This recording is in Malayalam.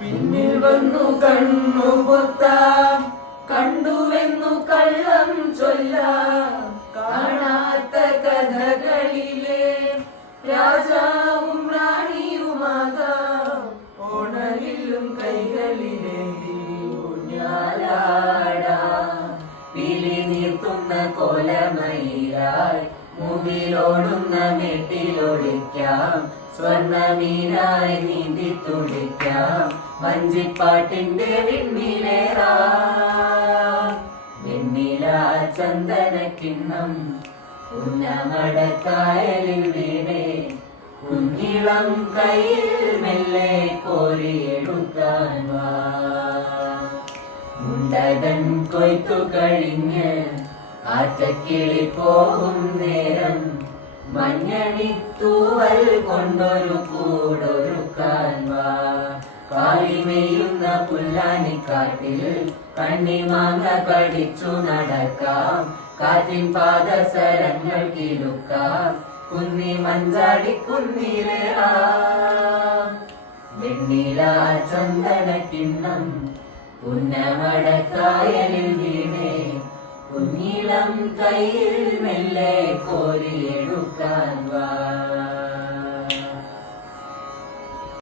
പിന്നിൽ വന്നു കണ്ണു പൊത്താം, കണ്ടുവെന്നു കള്ളം ചൊല്ലാം. കാണാത്ത കഥകളിലെ രാജാവും റാണിയുമാകാം. ഓണവില്ലും കൈകളിലേന്തി ഊഞ്ഞാലാടാം. പിലി നീർത്തുന്ന കോലമയിലായി മുകിലോടുന്ന മെട്ടിലൊളിക്കാം. സ്വർണ്ണമീനായി നീന്തി തുടിക്കാം. വഞ്ചിപ്പാട്ടിന്റെ വിണ്ണിലേറാം. വെണ്ണില ചന്ദനക്കിണ്ണം പുന്നമടക്കായലിൽ വീണേ. കുഞ്ഞിളം കയ്യിൽ മെല്ലെ കോരിയെടുക്കാൻ വാ. മുണ്ടകൻ കൊയ്ത്തു കഴിഞ്ഞ് ആറ്റക്കിളി പോകും നേരം. മഞ്ഞണിത്തൂവൽ കൊണ്ടൊരു കൂടൊരുക്കാൻ വാ. കാലിമെയ്യുന്ന പുല്ലാനിക്കാട്ടിൽ കണ്ണിമാങ്ങ കടിച്ചു നടക്കാം. കാറ്റിൻ പാദസരങ്ങൾ കിലുക്കാം. കുന്നി മഞ്ചാടി കുന്നിലേറാം. വെണ്ണില ചന്ദനക്കിണ്ണം പുന്നമടക്കായലിൽ വീണേ. കുഞ്ഞിളം കയ്യിൽ മെല്ലെ കോരിയെടുക്കാൻ വാ.